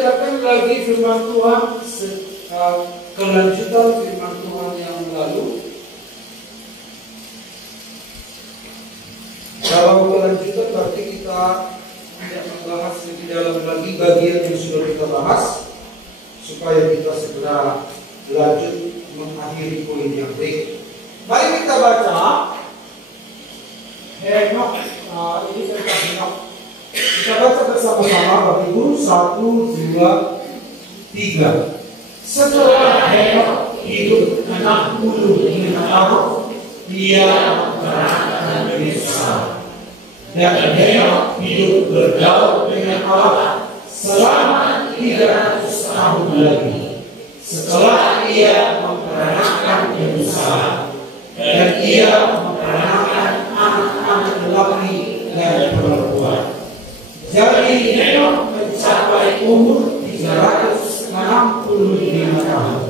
mendengarkan lagi firman Tuhan, kelanjutan firman Tuhan yang lalu. Kalau kelanjutan berarti kita tidak membahas lebih dalam lagi bagian yang sudah kita bahas, supaya kita segera lanjut mengakhiri poin yang baik. Mari kita baca Henok. Ini tentang Henok. Kita baca bersama-sama Bapak Ibu. 1, 2, 3. Setelah Henok hidup 60 tahun, dia berangkat dari Sara. Dan Henok hidup bergaul dengan Allah selama 300 tahun lagi. Setelah ia memperanakan Yerusalem, dan ia memperanakan anak-anak lelaki dan perempuan. Jadi Henok mencapai umur 365 tahun.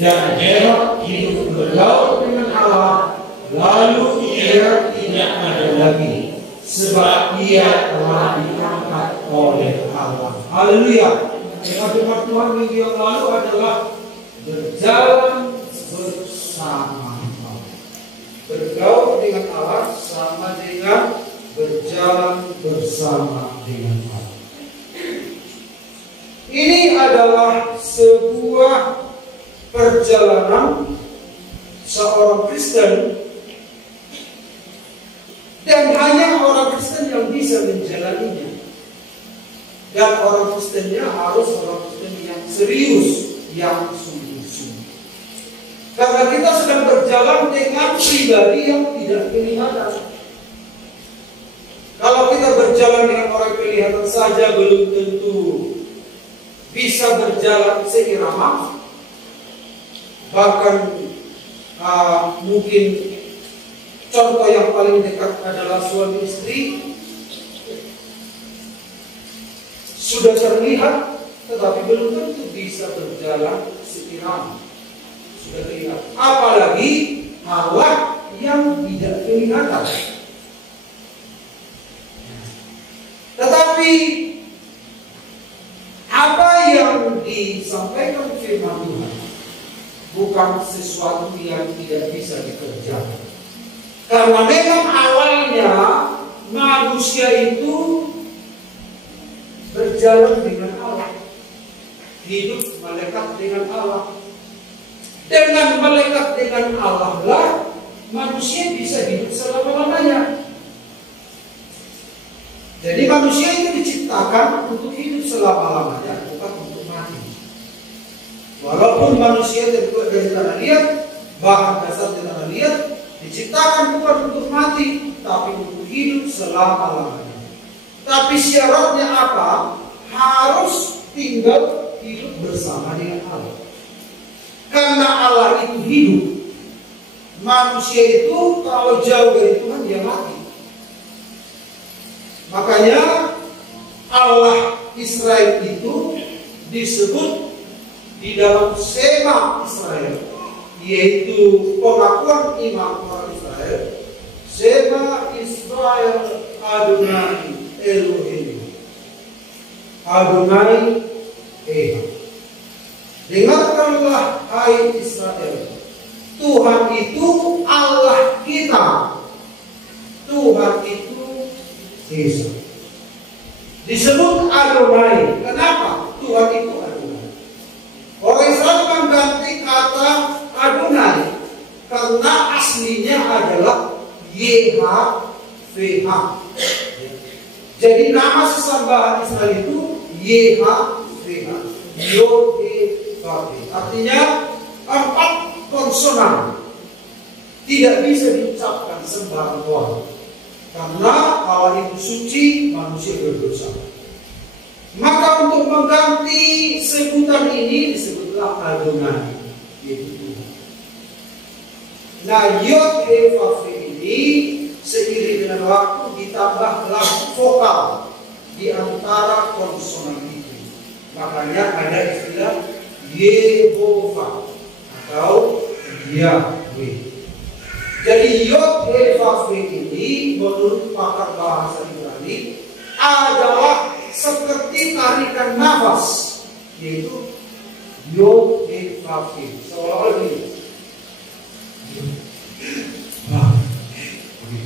Dan Henok hidup bergaul dengan Allah, lalu ia tidak ada lagi, sebab ia telah diangkat oleh Allah. Haleluya. Firman Tuhan minggu yang lalu adalah berjalan bersama Allah. Bergaul dengan Allah sama dengan berjalan bersama dengan Allah. Ini adalah sebuah perjalanan seorang Kristen, dan hanya orang Kristen yang bisa menjalaninya. Dan orang Kristennya harus orang Kristen yang serius, yang sungguh-sungguh. Karena kita sedang berjalan dengan pribadi yang tidak kelihatan. Kalau kita berjalan dengan orang kelihatan saja, belum tentu bisa berjalan seirama. Bahkan mungkin contoh yang paling dekat adalah suami istri. Sudah terlihat, tetapi belum tentu bisa berjalan seirama. Sudah terlihat. Apalagi Allah yang tidak kelihatan. Tetapi apa yang disampaikan firman Tuhan bukan sesuatu yang tidak bisa dikerjakan. Karena memang awalnya manusia itu berjalan dengan Allah, hidup melekat dengan Allah. Dengan melekat dengan Allah lah manusia bisa hidup selama-lamanya. Jadi manusia itu diciptakan untuk hidup selama-lamanya, bukan untuk mati. Walaupun manusia terbuat dari tanah liat, bahan dasar dari tanah liat, diciptakan bukan untuk mati, tapi untuk hidup selama-lamanya. Tapi syaratnya apa? Harus tinggal hidup bersama dengan Allah. Karena Allah itu hidup. Manusia itu kalau jauh dari Tuhan dia mati. Makanya Allah Israel itu disebut di dalam Shema Israel, yaitu pengakuan iman orang Israel. Shema Israel Adonai Elohim, Adonai Echad. Dengarkanlah hai Israel, Tuhan itu Allah kita. Tuhan itu Yesus. Disebut Adonai. Kenapa? Tuhan itu Adonai. Orang Israel mengganti kata Adonai karena aslinya adalah YHWH. Jadi nama sesambahan Israel itu YHWH, Yod-He-Vav. Artinya 4 konsonan, tidak bisa diucapkan sembarang orang. Karena Allah itu suci, manusia berdosa. Maka untuk mengganti sebutan ini disebutlah Adonai, yaitu Tuhan. Nah, Yod-He-Vav ini seiring dengan waktu ditambahlah vokal di antara konsonan itu. Makanya ada istilah Yehovah atau Yahweh. Jadi Yod-He-Vav ini menurut pakar bahasa Ibrani adalah seperti tarikan nafas yaitu Yod He Vav He, seolah-olah ini.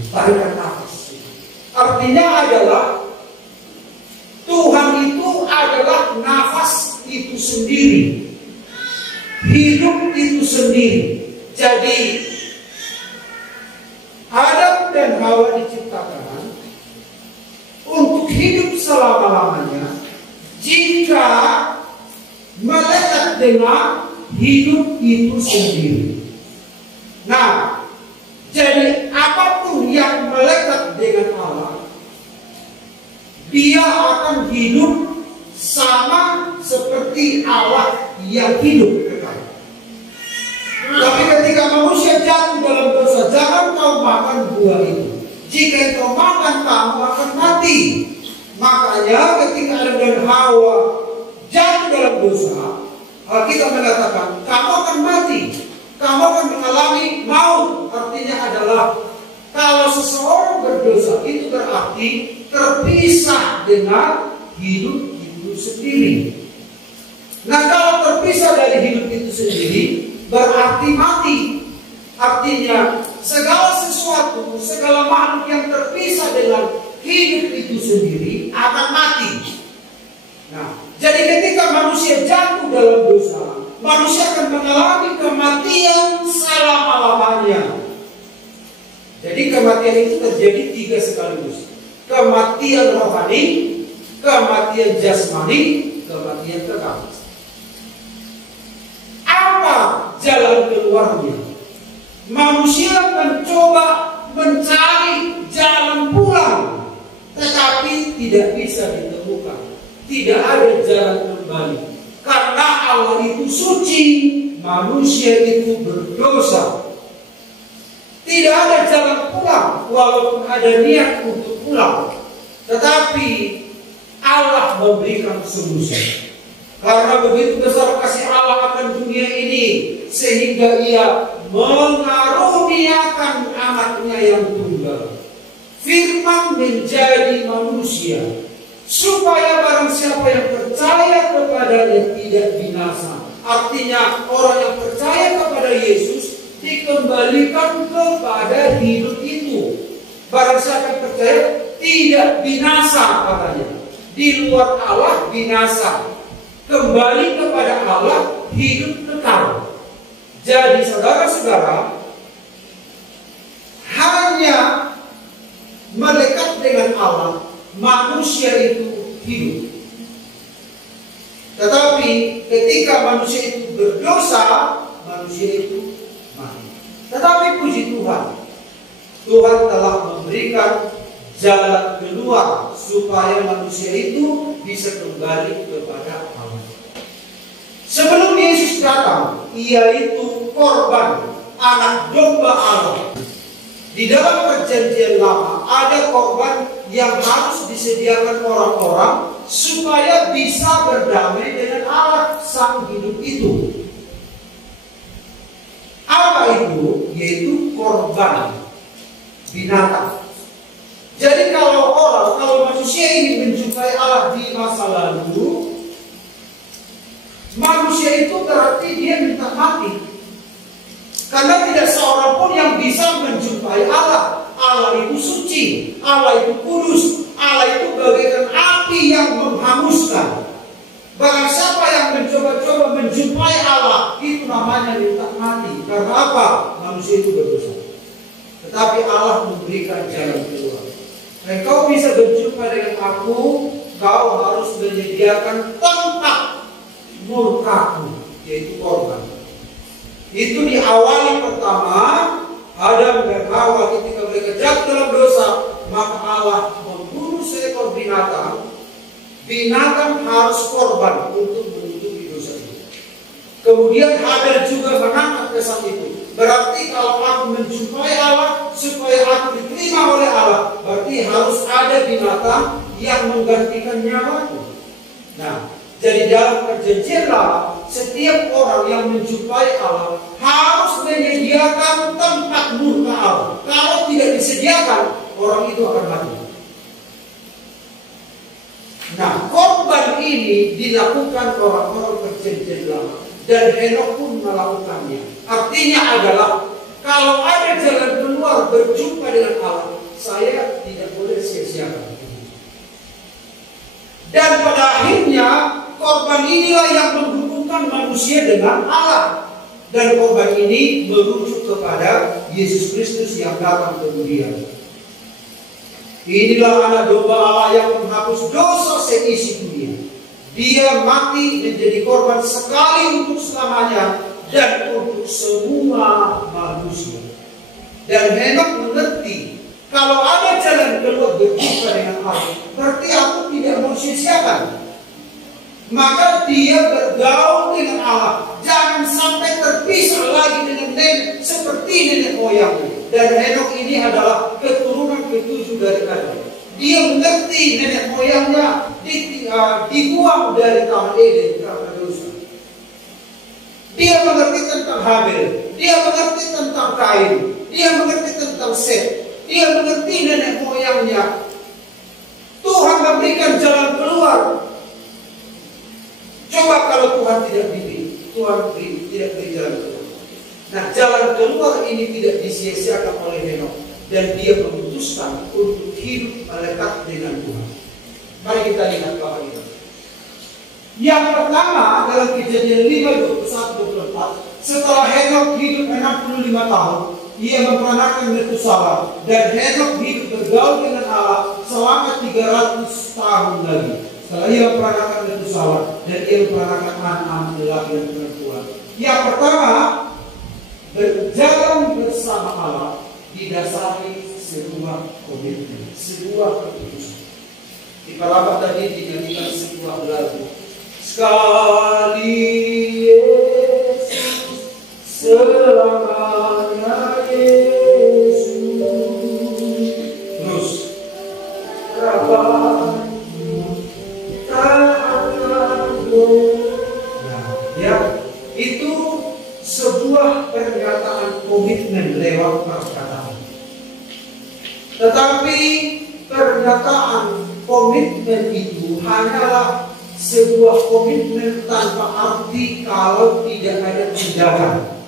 Tarikan nafas. Artinya adalah Tuhan itu adalah nafas itu sendiri, hidup itu sendiri. Jadi Adam dan Hawa diciptakan untuk hidup selama-lamanya jika melekat dengan hidup itu sendiri. Nah, jadi apapun yang melekat dengan Allah, dia akan hidup sama seperti Allah yang hidup kekal. Tapi ketika manusia jatuh dalam dosa, jangan kau makan buah itu. Jika kau makan, kamu akan mati. Makanya ketika Adam dan Hawa jatuh dalam dosa, Alkitab mengatakan kamu akan mati. Kamu akan mengalami maut. Artinya adalah kalau seseorang berdosa itu berarti terpisah dengan hidup itu sendiri. Nah, kalau terpisah dari hidup itu sendiri berarti mati. Artinya segala sesuatu, segala makhluk yang terpisah dengan hidup itu sendiri akan mati. Nah, jadi ketika manusia jatuh dalam dosa, manusia akan mengalami kematian selama-lamanya. Jadi kematian itu terjadi 3 sekaligus. Kematian rohani, kematian jasmani, kematian kekal. Apa jalan keluarnya? Manusia mencoba mencari jalan pulang, tetapi tidak bisa ditemukan. Tidak ada jalan kembali. Karena Allah itu suci, manusia itu berdosa. Tidak ada jalan pulang, walaupun ada niat untuk pulang. Tetapi Allah memberikan solusi. Karena begitu besar kasih Allah akan dunia ini, sehingga Ia mengaruniakan anaknya yang tunggal. Firman menjadi manusia, supaya barang siapa yang percaya kepadanya tidak binasa. Artinya orang yang percaya kepada Yesus dikembalikan kepada hidup itu. Barang siapa yang percaya tidak binasa katanya. Di luar Allah binasa. Kembali kepada Allah hidup kekal. Jadi saudara-saudara, hanya melekat dengan Allah manusia itu hidup. Tetapi ketika manusia itu berdosa, manusia itu mati. Tetapi puji Tuhan, Tuhan telah memberikan jalan keluar supaya manusia itu bisa kembali kepada Allah. Sebelum Yesus datang, Ia itu korban anak domba Allah. Di dalam perjanjian lama ada korban yang harus disediakan orang-orang supaya bisa berdamai dengan Allah sang hidup itu. Apa itu? Yaitu korban binatang. Jadi kalau manusia ini menjumpai Allah di masa lalu, manusia itu berarti dia minta mati. Karena tidak seorang pun yang bisa menjumpai Allah. Allah itu suci, Allah itu kudus, Allah itu bagaikan api yang menghanguskan. Barang siapa yang mencoba-coba menjumpai Allah, itu namanya minta mati. Karena apa? Manusia itu berdosa. Tetapi Allah memberikan jalan keluar. Engkau bisa berjumpa dengan aku, kau harus menyediakan tempat murkaku, yaitu korban. Itu diawali pertama Adam dan Hawa ketika mereka jatuh dalam dosa, maka Allah membunuh seekor binatang. Binatang harus korban untuk menutupi dosa itu. Kemudian Habel juga menangkap kesan itu. Berarti kalau aku menjumpai Allah supaya aku diterima oleh Allah, berarti harus ada binatang yang menggantikan nyawaku. Nah, jadi dalam perjanjian lama, setiap orang yang menjumpai Allah harus menyediakan tempat murka Allah. Kalau tidak disediakan, orang itu akan mati. Nah, korban ini dilakukan orang-orang perjanjian lama, dan Henok pun melakukannya. Artinya adalah kalau ada jalan keluar berjumpa dengan Allah, saya tidak boleh sia-siakan. Dan pada akhirnya korban inilah yang menghubungkan manusia dengan Allah. Dan korban ini merujuk kepada Yesus Kristus yang datang kemudian. Inilah anak domba Allah yang menghapus dosa seisi dunia. Dia mati menjadi korban sekali untuk selamanya dan untuk semua manusia. Dan Henok mengerti kalau ada jalan keluar berjumpa dengan Allah, berarti aku tidak mau sia-siakan. Maka dia bergaul dengan Allah. Jangan sampai terpisah lagi dengan nenek seperti nenek moyangnya. Dan Henok ini adalah keturunan ketujuh dari Adam. Dia mengerti nenek moyangnya dibuang dari Taman Eden karena dosa. Dia mengerti tentang Habel. Dia mengerti tentang Kain. Dia mengerti tentang Set. Dia mengerti nenek moyangnya. Tuhan memberikan jalan keluar. Coba kalau Tuhan tidak beri, tidak beri jalan keluar. Nah, jalan keluar ini tidak disia-siakan oleh Henok, dan dia memutuskan untuk hidup melekat dengan Tuhan. Mari kita lihat Bapak Ibu. Yang pertama dalam Kejadian 5:21-24, setelah Henok hidup 65 tahun, ia memperanakan Metusala, dan Henok hidup bergaul dengan Allah selama 300 tahun lagi. Setelah ia memperanakan Metusala, dan ia memperanakan anak-anak lelaki dan perempuan. Yang pertama, berjalan bersama Allah didasari sebuah komitmen, sebuah keputusan. Di Palapa tadi dinyanyikan sebuah lagu. Sekali Yesus, selamanya Yesus. Terus, itu sebuah pernyataan komitmen lewat perkataan. Tetapi pernyataan komitmen itu hanyalah sebuah komitmen tanpa arti kalau tidak ada tindakan.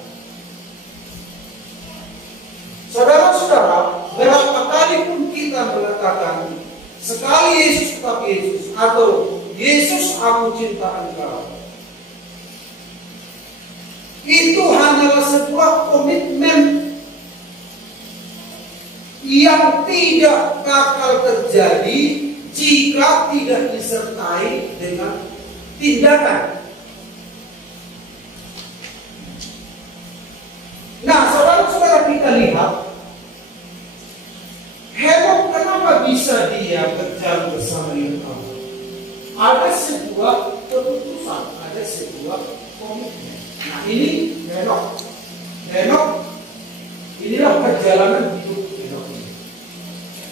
Saudara-saudara, berapa kali pun kita mengatakan sekali Yesus tetap Yesus, atau Yesus aku cinta engkau, itu hanyalah sebuah komitmen yang tidak bakal terjadi jika tidak disertai dengan tindakan. Nah, saudara-saudara, kita lihat Henok kenapa bisa dia berjalan bersama dengan Allah. Ada sebuah keputusan, ada sebuah komitmen. Nah, ini Henok. Inilah perjalanan hidup Henok ini.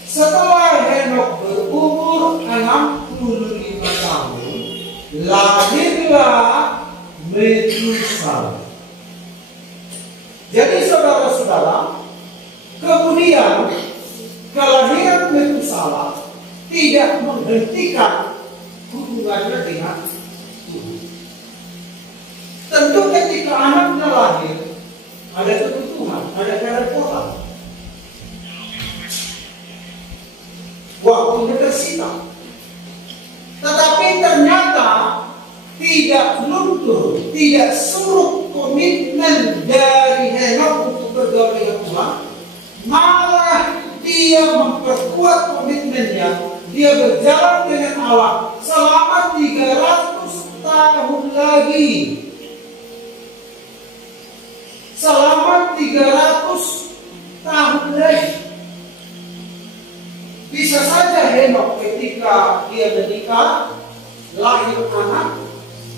Setelah Henok berumur 65 tahun, lahirlah Metusala. Jadi saudara-saudara, kemudian kelahiran Metusala tidak menghentikan hubungannya dengan Tuhan. Tentu ketika anaknya lahir, ada kebutuhan, ada kerepotan. Waktunya tersita. Tetapi ternyata tidak luntur, tidak surut komitmen dari Henok untuk bergaul dengan Tuhan. Malah dia memperkuat komitmennya. Dia berjalan dengan Allah selama 300 tahun lagi. Selama 300 tahun lagi. Bisa saja Henok ketika dia menikah, lahir anak,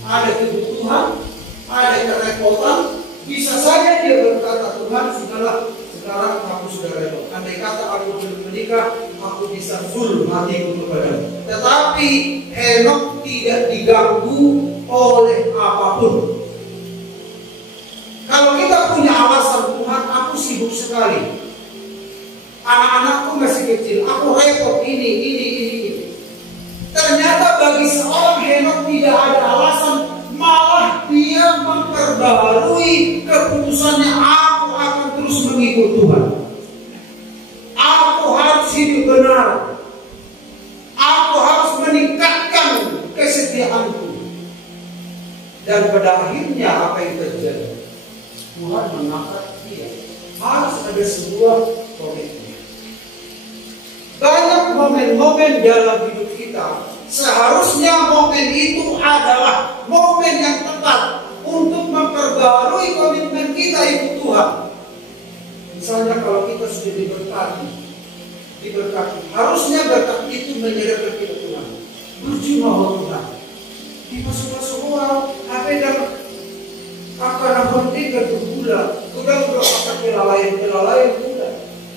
ada kebutuhan, ada kerepotan, bisa saja dia berkata, Tuhan sudahlah, sekarang aku sudah rela. Andai kata aku belum menikah, aku bisa full hatiku kepadamu. Tetapi Henok tidak diganggu oleh apapun. Kalau kita punya alasan, Tuhan aku sibuk sekali, anak-anakku masih kecil, aku repot ini. Ternyata bagi tidak ada alasan, malah dia memperbaharui keputusannya. Aku akan terus mengikut Tuhan. Aku harus hidup benar. Aku harus meningkatkan kesetiaanku. Dan pada akhirnya apa yang terjadi? Tuhan mengangkat dia. Harus ada sebuah komitmen. Banyak momen-momen dalam hidup kita, seharusnya momen itu adalah momen yang tepat untuk memperbarui komitmen kita ikut Tuhan. Misalnya kalau kita sudah diberkati, harusnya berkat itu menyerahkan kita Tuhan. Berjumawa Tuhan. Kita semua apa yang akan berhenti berbulan, udah akan kelalaian bulan.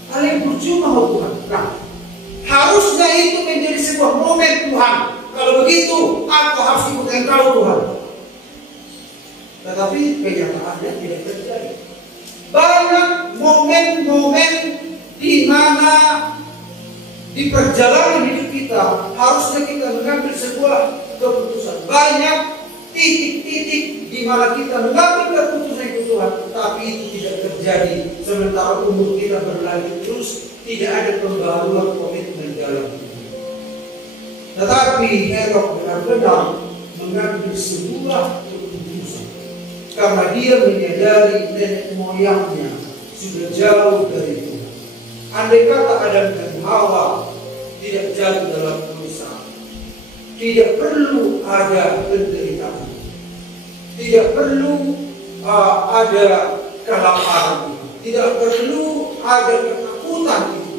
Kalian berjumawa Tuhan. Nah, harusnya itu menjadi sebuah momen Tuhan. Kalau begitu, aku harus ikut Engkau Tuhan. Tetapi kenyataannya tidak terjadi. Banyak momen-momen di mana di perjalanan hidup kita harusnya kita mengambil sebuah keputusan. Banyak titik-titik di mana kita mengambil keputusan itu Tuhan, tapi itu tidak terjadi. Sementara umur kita berlanjut terus, tidak ada pembaruan komitmen dalam hidup. Tetapi Henok benar-benar mengambil sebuah keputusan karena dia menyadari nenek moyangnya sudah jauh dari Tuhan. Andai kata Adam dan Hawa tidak jatuh dalam dosa, tidak perlu ada penderitaan, tidak perlu ada kelaparan, tidak perlu ada ketakutan itu.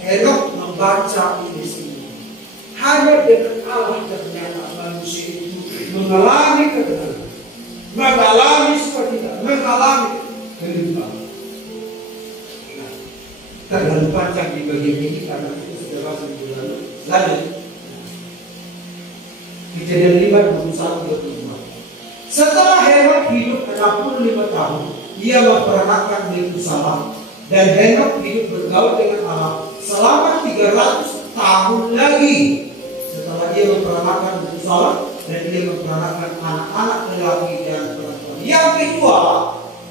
Henok membaca ini semua. Hanya dengan Allah ternyata manusia itu mengalami kebenaran, mengalami sukacita, mengalami kehidupan. Terlalu panjang di bagian ini karena itu sudah bahas minggu lalu. Lanjut. Kejadian 5:21-25. Setelah Henok hidup 65 tahun, ia memperanakkan Metusalah, dan Henok hidup bergaul dengan Allah selama 300 tahun lagi. Setelah dia memperanakkan Metusalah dan dia memperanakkan anak-anak lelaki dan perempuan. Yang kedua,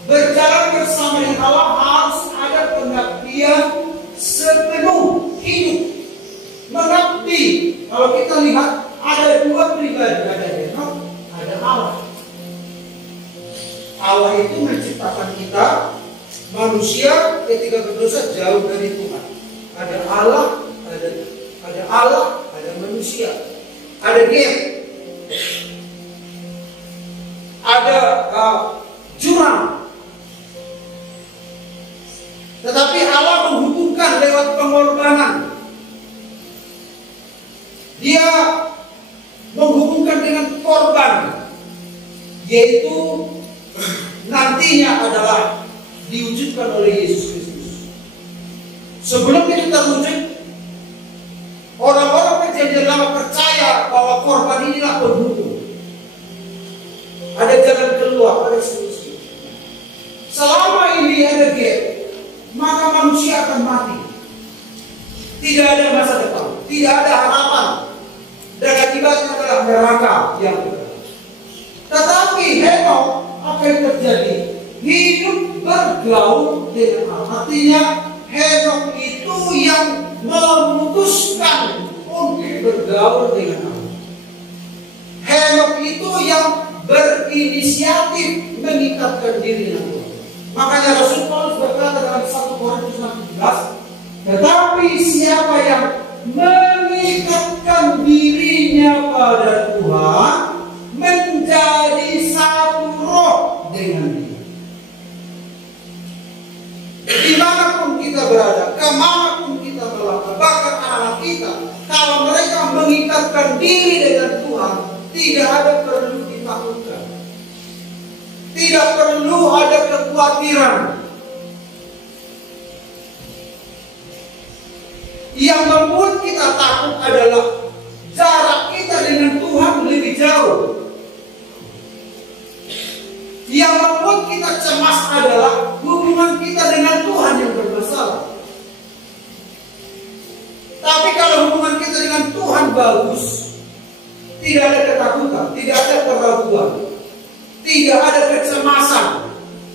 berjalan bersama dengan Allah harus ada pengabdian sepenuh hidup. Mengabdi. Kalau kita lihat ada dua pribadi, ada Henok, ada Allah. Allah itu menciptakan kita, manusia ketika berdosa jauh dari Tuhan. Ada Allah, ada manusia, ada gap, ada jurang. Tetapi Allah menghubungkan lewat pengorbanan. Dia menghubungkan dengan korban, yaitu nantinya adalah diwujudkan oleh Yesus Kristus. Sebelum itu terwujud, orang-orang perjanjian lama percaya bahwa korban inilah penghubung. Ada jalan keluar, ada solusi. Selama ini ada gap, maka manusia akan mati. Tidak ada masa depan, tidak ada harapan, dan akibatnya adalah neraka yang berat. Tetapi Henok, apa yang terjadi? Hidup bergaul dengan Allah. Artinya Henok itu yang memutuskan untuk bergaul dengan Allah. Henok itu yang berinisiatif mengikatkan diri dengan Tuhan. Makanya Rasul Paulus berkata dalam 1 Korintus 16, tetapi siapa yang mengikatkan dirinya pada Tuhan menjadi satu roh dengan Dia. Dimanapun kita berada, kemanapun kita melangkah, bahkan anak kita, kalau mereka mengikatkan diri dengan Tuhan, tidak ada perlu ditakutkan, tidak perlu ada kekhawatiran. Yang membuat kita takut adalah jarak kita dengan Tuhan lebih jauh. Yang membuat kita cemas adalah hubungan kita dengan Tuhan yang bermasalah. Tapi kalau hubungan kita dengan Tuhan bagus, tidak ada ketakutan, tidak ada keraguan, tidak ada kecemasan,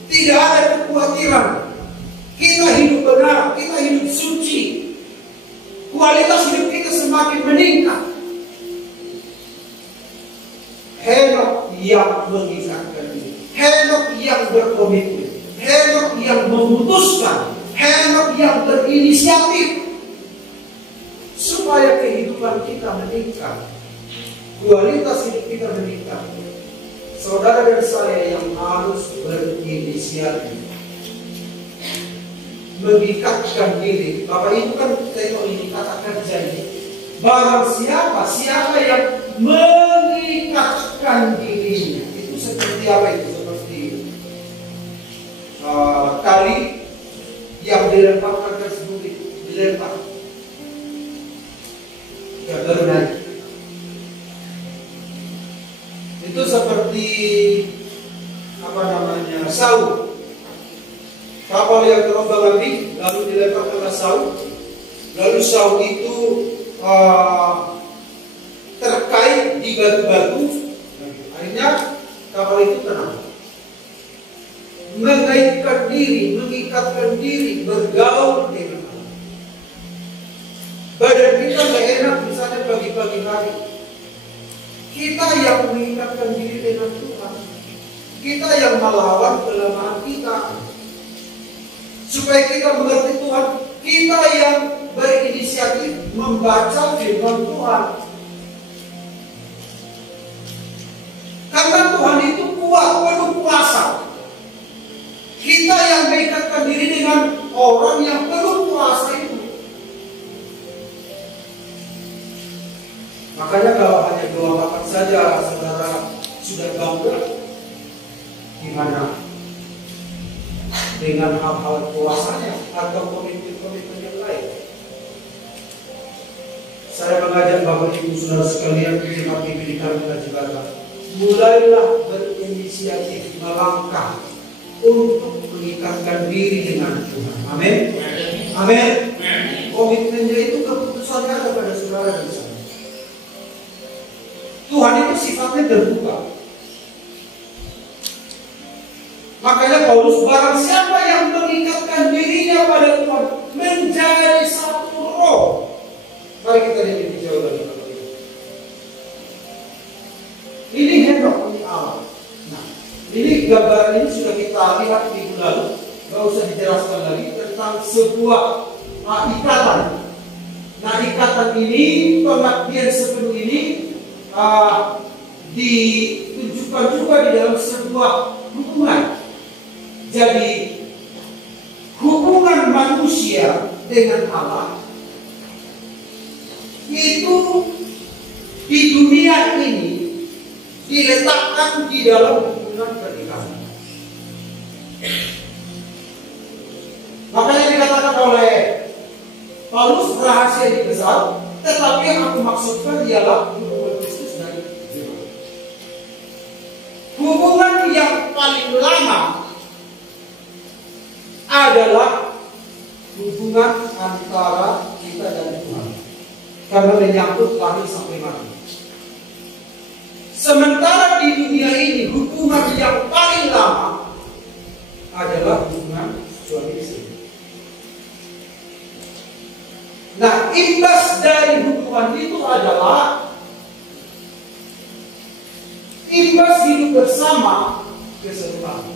tidak ada kekhawatiran. Kita hidup benar, kita hidup suci, kualitas hidup kita semakin meningkat. Henok yang mengikatkan diri, Henok yang berkomitmen, Henok yang memutuskan, Henok yang berinisiatif supaya kehidupan kita meningkat, kualitas hidup kita meningkat. Saudara dan saya yang harus berinisiatif, mengikatkan diri. Bapak Ibu kan tengok ini kata kerja ini. Barang siapa yang mengikatkan dirinya, itu seperti apa itu? Seperti tali yang dilemparkan ke bumi, dilempar, ya baru naik. Itu seperti sau. Kapal yang terombang-ambing lalu dilempar ke sau, lalu sau itu terkait di batu-batu, akhirnya kapal itu tenang. Mengikatkan diri, bergaul dengan Allah. Badan kita nggak enak misalnya pagi-pagi hari, kita yang mengikatkan diri dengan Tuhan, kita yang melawan kelemahan kita, supaya kita mengerti Tuhan, kita yang berinisiatif membaca firman Tuhan. Karena Tuhan itu kuat, penuh kuasa. Kita yang mengikatkan diri dengan orang yang penuh kuasa itu. Makanya kalau hanya 28 saja saudara sudah bangga, gimana dengan hal-hal kuasanya atau komitmen-komitmen yang lain? Saya mengajak Bapak Ibu Saudara sekalian di tempat pendidikan Jembatan, mulailah berinisiatif melangkah untuk mengikatkan diri dengan Tuhan. Amin. Amin. Komitmennya itu keputusannya ada pada saudara dan saya. Tuhan itu sifatnya terbuka. Makanya Paulus, barang siapa yang mengikatkan dirinya pada Tuhan, menjadi satu roh. Mari kita lihat lebih jauh lagi. Ini Henok, ini Allah. Nah, ini gambaran ini sudah kita lihat minggu lalu. Gak usah dijelaskan lagi tentang sebuah ikatan. Nah, ikatan ini, pengabdian sepenuh ini ditunjukkan juga di dalam sebuah hubungan. Jadi hubungan manusia dengan Allah itu di dunia ini diletakkan di dalam hubungan pernikahan. Makanya dikatakan oleh Paulus, rahasia ini besar, tetapi yang aku maksudkan ialah hubungan Kristus dan jiwa. Hubungan yang paling lama adalah hubungan antara kita dan Tuhan, karena menyangkut lahir sampai mati. Sementara di dunia ini hubungan yang paling lama adalah hubungan suami istri. Nah, imbas dari hubungan itu adalah imbas hidup bersama keserupaan.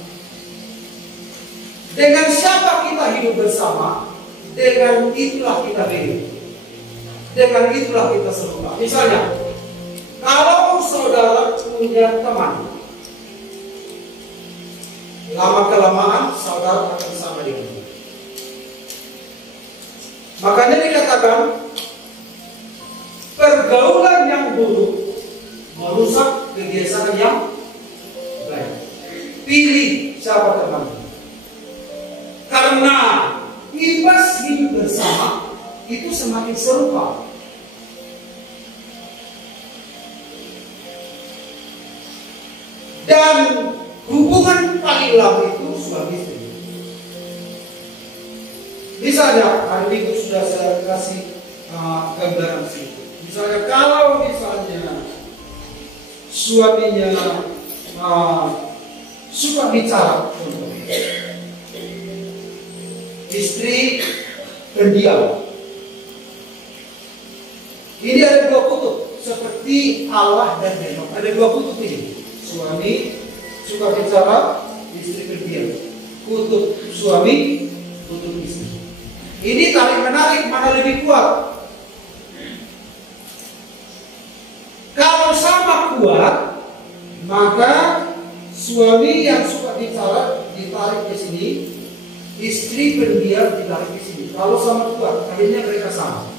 Dengan siapa kita hidup bersama, dengan itulah kita hidup. Dengan itulah kita serupa. Misalnya, kalau saudara punya teman, lama-kelamaan saudara akan sama dengan dia. Makanya dikatakan, pergaulan yang buruk merusak kebiasaan yang baik. Pilih siapa teman. Karena imbas hidup bersama itu semakin serupa. Dan hubungan paling lama itu suami istri. Misalnya hari Minggu sudah saya kasih gambaran sih. Misalnya kalau misalnya suaminya suka bicara, istri pendiam. Ini ada dua kutub, seperti Allah dan Henok. Ada dua kutub ini. Suami suka bicara, istri pendiam. Kutub suami, kutub istri. Ini tarik menarik, mana lebih kuat? Kalau sama kuat, maka suami yang suka bicara ditarik ke sini, istri pendiam ditarik ke sini. Kalau sama kuat, akhirnya mereka sama.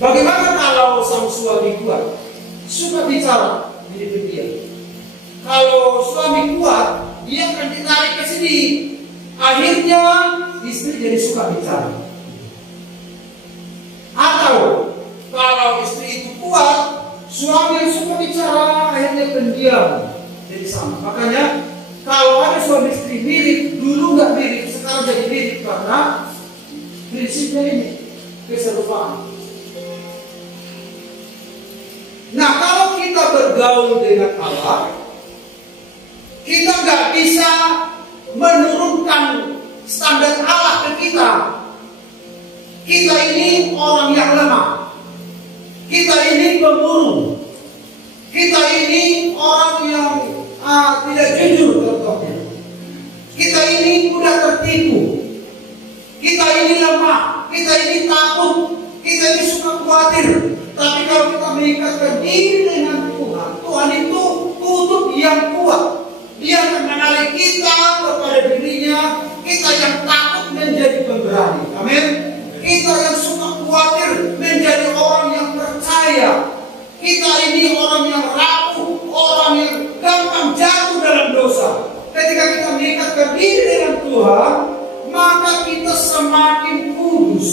Bagaimana kalau sang suami kuat, suka bicara, jadi pendiam? Kalau suami kuat, dia akan ditarik ke sini. Akhirnya istri jadi suka bicara. Atau kalau istri itu kuat, suami yang suka bicara, akhirnya pendiam, jadi sama. Makanya kalau ada suami istri mirip, dulu nggak mirip, sekarang jadi mirip karena prinsipnya ini, keserupaan. Nah, kalau kita bergaul dengan Allah, kita nggak bisa menurunkan standar Allah ke kita. Kita ini orang yang lemah. Kita ini pemurung. Kita ini orang yang tidak jujur contohnya. Kita ini mudah tertipu. Kita ini lemah. Kita ini takut. Kita ini suka khawatir. Tapi kalau kita mengikatkan diri dengan Tuhan, Tuhan itu kutub yang kuat. Dia akan menarik kita kepada dirinya. Kita yang takut menjadi pemberani. Amin. Kita yang suka khawatir menjadi orang yang percaya. Kita ini orang yang rapuh, orang yang gampang jatuh dalam dosa. Ketika kita mengikatkan diri dengan Tuhan, maka kita semakin kudus,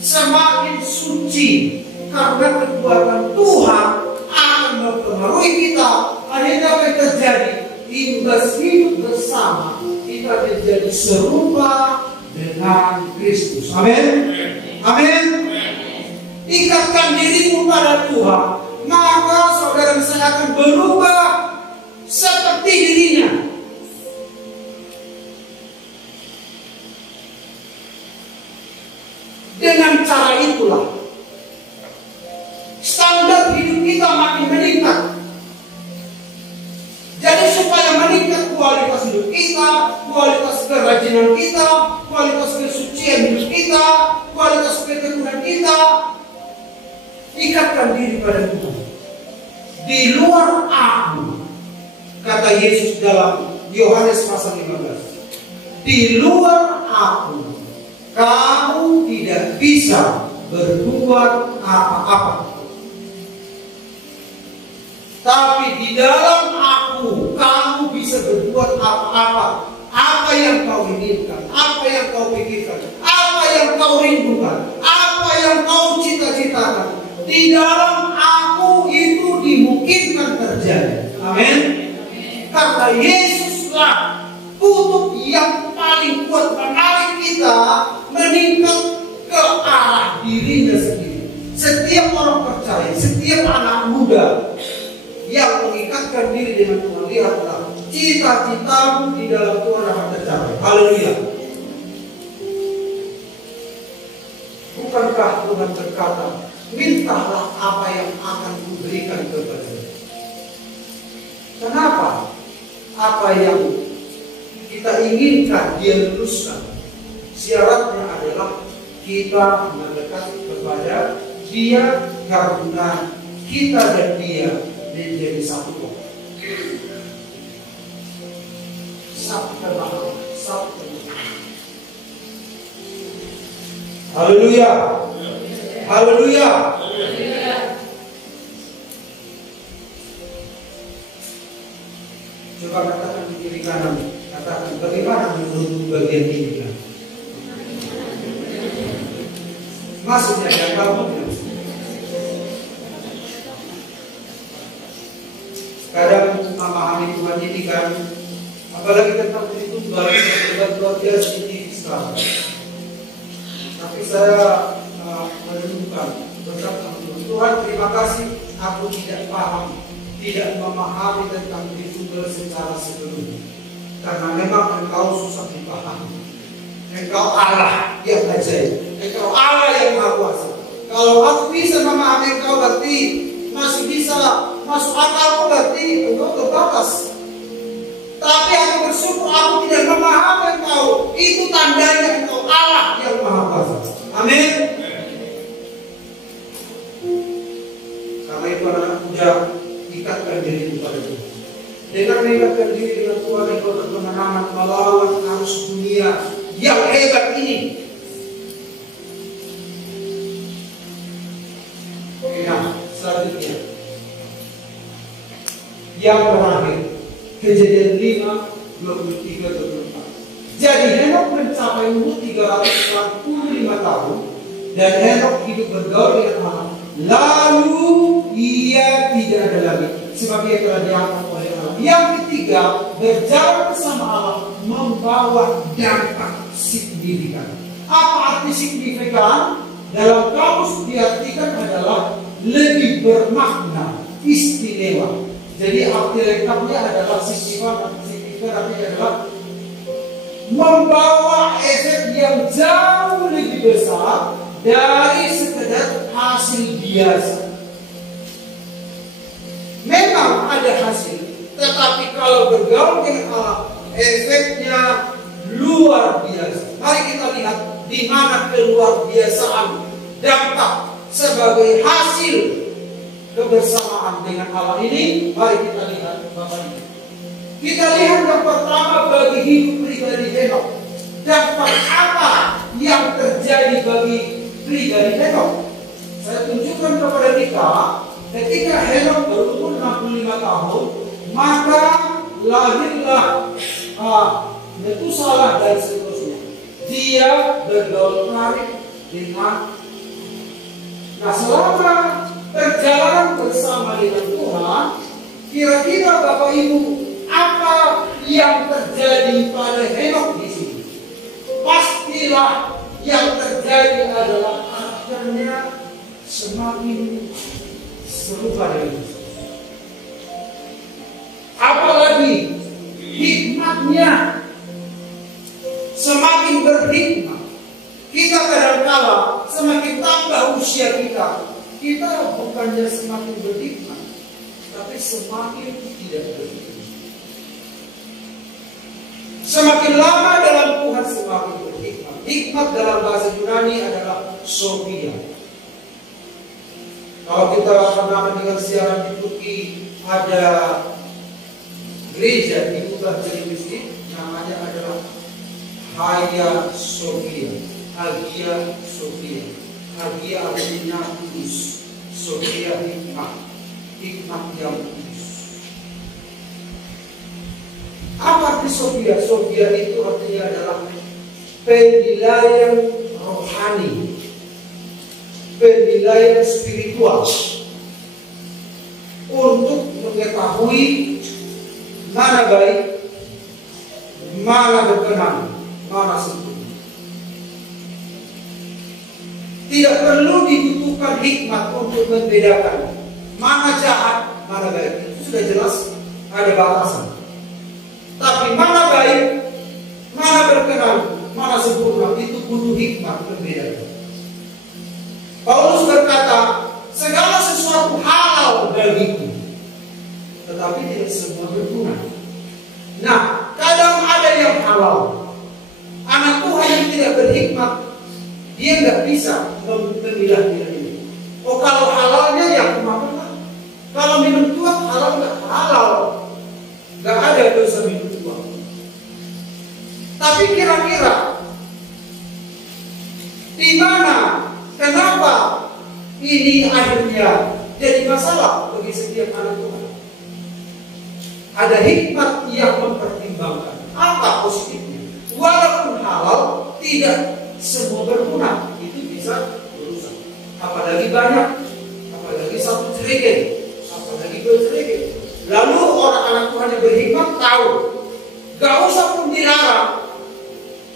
semakin suci. Karena kekuatan Tuhan akan mempengaruhi kita. Akhirnya apa yang terjadi? Imbas hidup bersama, kita menjadi serupa dengan Kristus. Amin. Amin. Ikatkan dirimu pada Tuhan, maka saudara saya akan berubah seperti dirinya. Dengan cara itulah standar hidup kita makin meningkat. Jadi supaya meningkat kualitas hidup kita, kualitas kerajinan kita, kualitas kesucian hidup kita, kualitas ketekunan kita, ikatkan diri pada Tuhan. Di luar aku, kata Yesus dalam Yohanes pasal 15, di luar aku, kamu tidak bisa berbuat apa-apa. Tapi di dalam aku, kamu bisa berbuat apa-apa. Apa yang kau inginkan, apa yang kau pikirkan, apa yang kau rindukan, apa yang kau cita-citakan. Di dalam aku itu dimungkinkan terjadi. Amin. Karena Yesuslah kutub yang paling kuat menarik kita meningkat ke arah dirinya sendiri. Setiap orang percaya, setiap anak muda yang mengikatkan diri dengan Tuhan, lihatlah cita-citamu di dalam Tuhan akan tercapai. Haleluya. Bukankah Tuhan berkata, mintalah apa yang akan kuberikan kepadamu. Kenapa? Apa yang kita inginkan dia luluskan. Syaratnya adalah kita mendekat kepada dia, karena kita dan dia menjadi satu. Satu terbang, satu terbang. Haleluya. Haleluya. Coba katakan di kiri kanan, katakan bagaimana menurut bagian ini kan? Maksudnya yang kamu kadang memahami Tuhan ini kan, apalagi tentang itu baru luar biasa ini sekarang. Tapi saya menemukan berkata Tuhan, terima kasih aku tidak paham tidak memahami tentang Tritunggal secara sepenuhnya. Karena memang engkau susah dipahami. Engkau Allah yang ajaib. Engkau Allah yang maha kuasa. Kalau aku bisa memahami engkau, berarti masih bisa masuk akalku, berarti engkau terbatas. Tapi aku bersyukur aku tidak memahami engkau. Itu tandanya engkau Allah yang maha kuasa. Amin. Karena itu anak muda, ikatkan diri kepada Tuhan. Dengan mengikatkan diri dengan Tuhan, engkau berkemenangan melawan arus dunia yang hebat ini. Nah, selanjutnya yang terakhir, Kejadian 5:23-24. Jadi Henok mencapai umur 345 tahun dan Henok hidup bergaul dengan Allah. Lalu ia tidak ada lagi, sebab ia telah diangkat oleh Allah. Yang ketiga, berjalan bersama Allah membawa dampak signifikan. Apa arti signifikan? Dalam kamus diartikan adalah lebih bermakna, istimewa. Jadi arti lengkapnya adalah signifikan. Signifikan artinya adalah membawa efek yang jauh lebih besar dari sekedar hasil biasa. Memang ada hasil, tetapi kalau bergaul dengan Allah, efeknya luar biasa. Mari kita lihat di mana keluar biasaan dampak sebagai hasil kebersamaan dengan Allah ini. Mari kita lihat Bapak ini. Kita lihat yang pertama bagi hidup pribadi Henok. Dampak apa yang terjadi bagi pribadi Henok? Saya tunjukkan kepada kita, ketika Henok berumur 65 tahun, maka lahirlah Metusalah dan seterusnya. Dia bergaul tarik dengan. Nah, selama perjalanan bersama dengan Tuhan, kira-kira Bapak Ibu, apa yang terjadi pada Henok di sini? Pastilah yang terjadi adalah karakternya semakin serupa dengan Yesus. Apalagi hikmatnya semakin berhikmat. Kita kadang-kala semakin tambah usia kita bukannya semakin berhikmat, tapi semakin tidak berhikmat. Semakin lama dalam Tuhan semakin berhikmat. Hikmat dalam bahasa Yunani adalah Sophia. Kalau kita pernah mendengar siaran di Turki, ada gereja diubah jadi masjid, namanya adalah Hagia Sophia. Hagia Sophia. Hagia artinya kudus. Sophia hikmat. Hikmat yang kudus. Apa arti Sophia? Sophia itu artinya adalah penilaian rohani, penilaian spiritual untuk mengetahui mana baik, mana berkenan, mana sempurna. Tidak perlu dibutuhkan hikmat untuk membedakan mana jahat, mana baik. Itu sudah jelas ada batasan. Tapi mana baik, mana berkenan, mana sempurna, itu butuh hikmat membedakan. Paulus berkata, segala sesuatu halal bagiku, tetapi tidak semua berguna. Nah, kadang ada yang halal. Anak Tuhan yang tidak berhikmat, dia nggak bisa memilah-milah ini. Oh, kalau halalnya ya makanlah. Kalau minum tua halal nggak halal, nggak ada dosa minum tua. Tapi kira-kira di mana, kenapa ini akhirnya jadi masalah bagi setiap anak Tuhan? Ada hikmat yang mempertimbangkan apa positifnya. Walaupun halal, tidak semua berguna, itu bisa berusak. Apalagi banyak, apalagi satu jerigen, apalagi dua jerigen. Lalu orang anak Tuhan yang berhikmat tahu, gak usah pun dilarang,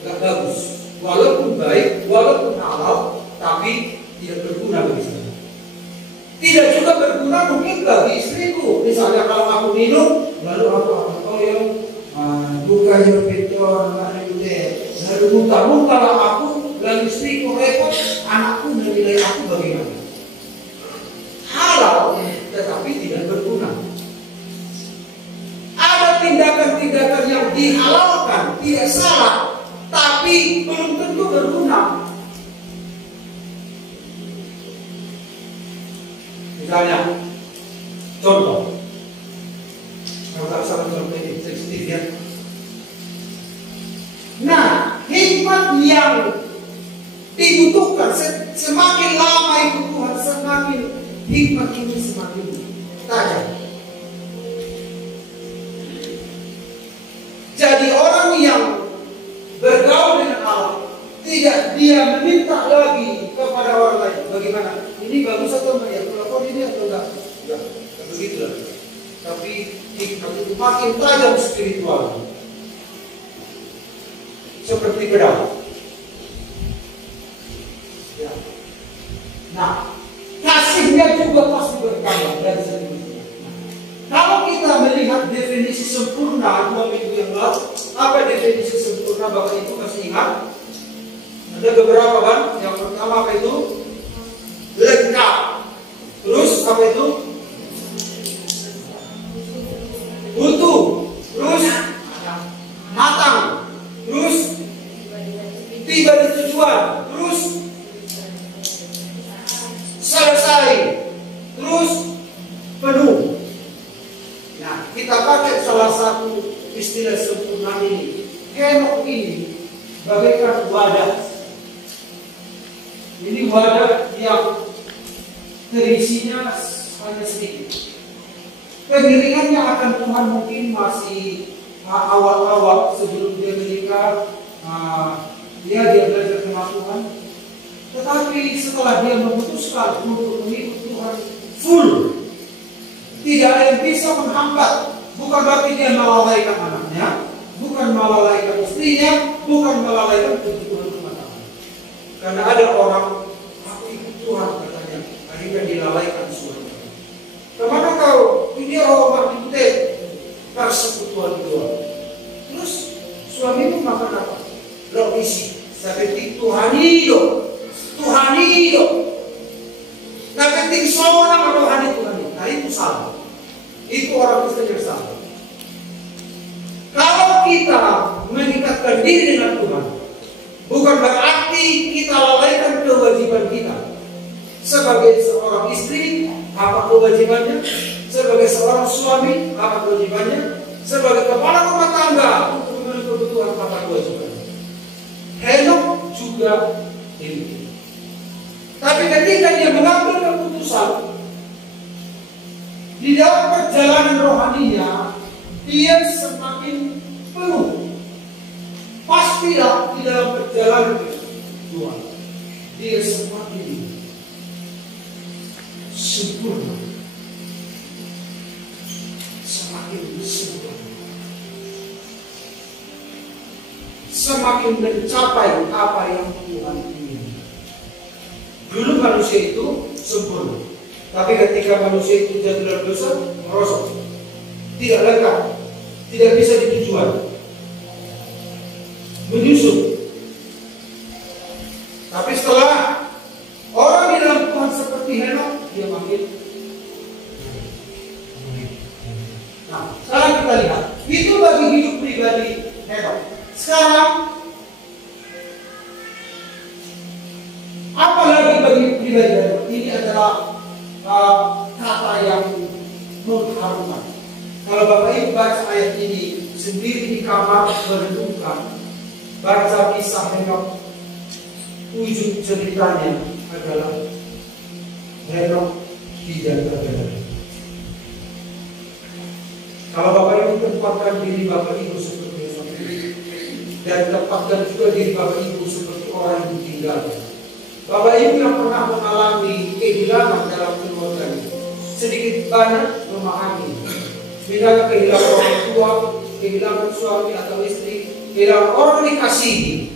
gak bagus. Walaupun baik, walaupun halal, tapi tidak berguna bagi saya. Tidak juga berguna mungkin bagi istriku. Misalnya kalau aku minum, lalu aku akan toyong, buka pintu lalu muntah-muntah aku, lalu istriku repot, anakku menilai aku bagaimana? Halal, tetapi tidak berguna. Ada tindakan-tindakan yang dihalalkan, tidak salah, tapi belum tentu berguna. Misalnya, contoh, kalau salah contoh ini sensitif ya. Nah, hikmat yang dibutuhkan semakin lama ikut Tuhan, semakin hikmat ini semakin tajam. Jadi orang yang bergaul dengan Allah, tidak dia meminta lagi kepada orang lain. Bagaimana? Ini bagus atau enggak ya? Telepon ini atau enggak? Enggak begitu lah. Tapi hikmat itu makin tajam spiritual. Seperti pedang. Ya. Nah, kasihnya juga pasti bertambah dari seterusnya. Kalau kita melihat definisi sempurna 2 minggu yang lalu, apa definisi sempurna Bapak Ibu masih ingat? Ada beberapa kan? Yang pertama apa itu? Lengkap. Terus apa itu? Utuh. Terus matang. Terus tiba di tujuan. Terus selesai. Terus penuh. Nah, kita pakai salah satu istilah sempurna ini. Henok ini bagaikan wadah. Ini wadah yang terisinya hanya sedikit. Pengiringannya akan Tuhan mungkin masih awal-awal sebelum dia menikah, dia belajar kenal Tuhan. Tetapi setelah dia memutuskan untuk mengikut Tuhan full, tidak ada yang bisa menghambat. Bukan berarti dia melalaikan anaknya, bukan melalaikan istrinya, bukan melalaikan kebutuhan rumah tangga. Karena ada orang aku ikut Tuhan katanya, akhirnya dilalaikan suami. Kemana kau? Ini orang itu deh, persekutuan Tuhan. Terus suamimu makan apa? Lo isi, seperti Tuhan hidup, Tuhan hidup. Nah, ketika seorang rohani Tuhan, nah itu salah. Itu orang Kristen yang salah. Kalau kita mengikatkan diri dengan Tuhan, bukan berarti kita lalaikan kewajiban kita. Sebagai seorang istri, apa kewajibannya? Sebagai seorang suami, apa kewajibannya? Sebagai kepala rumah tangga, untuk memenuhi kebutuhan, apa kewajibannya? Henok juga demikian. Tapi ketika dia mengambil keputusan di dalam perjalanan rohaninya, dia semakin penuh. Pastilah di dalam perjalanan Tuhan, dia semakin sempurna, semakin sempurna, semakin mencapai apa yang Tuhan inginkan. Dulu manusia itu sempurna, tapi ketika manusia itu jatuh dalam dosa, merosot, tidak lengkap, tidak bisa ditujuan, menyusup. Tapi setelah orang di dalam Tuhan seperti Henok, dia makin. Nah, sekarang kita lihat, itu bagi hidup pribadi Henok. Sekarang, apalagi bagi pribadi Henok? Ini adalah kata yang mengharukan. Kalau Bapak Ibu baca ayat ini sendiri di kamar merenungkan, baca kisah Henok, ujung ceritanya adalah Henok tidak terjadi. Kalau Bapak Ibu tempatkan diri Bapak Ibu seperti Henok, dan tempatkan juga diri Bapak Ibu seperti orang yang ditinggalkan. Bapak Ibu yang pernah mengalami kehilangan dalam keluarga, sedikit banyak memahami. Misalnya kehilangan orang tua, kehilangan suami atau istri, kehilangan orang dikasihi.